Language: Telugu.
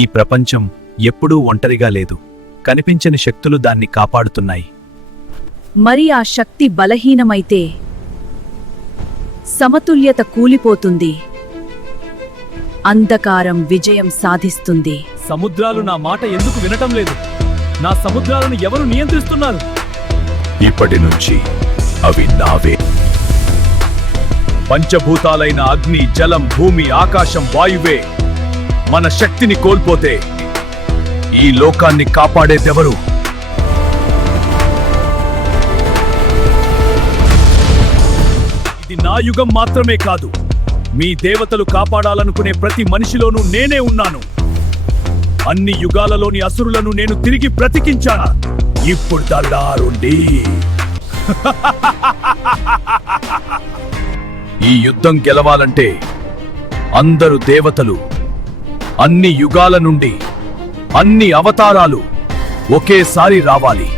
ఈ ప్రపంచం ఎప్పుడూ ఒంటరిగా లేదు. కనిపించని శక్తులు దాన్ని కాపాడుతున్నాయి. మరి ఆ శక్తి బలహీనమైతే సమతుల్యత కూలిపోతుంది. అంధకారం విజయం సాధిస్తుంది. సముద్రాలు నా మాట ఎందుకు వినటం లేదు? నా సముద్రాలను ఎవరు నియంత్రిస్తున్నారు? ఇప్పటి నుంచి అవి నావే. పంచభూతాలైన అగ్ని, జలం, భూమి, ఆకాశం, వాయువే మన శక్తిని కోల్పోతే ఈ లోకాన్ని కాపాడేదెవరు? ఇది నా యుగం మాత్రమే కాదు, మీ దేవతలు కాపాడాలనుకునే ప్రతి మనిషిలోనూ నేనే ఉన్నాను. అన్ని యుగాలలోని అసురులను నేను తిరిగి బ్రతికించాను. ఇప్పుడు దల్లారుండి ఈ యుద్ధం గెలవాలంటే అందరు దేవతలు, అన్ని యుగాల నుండి, అన్ని అవతారాలు ఒకేసారి రావాలి.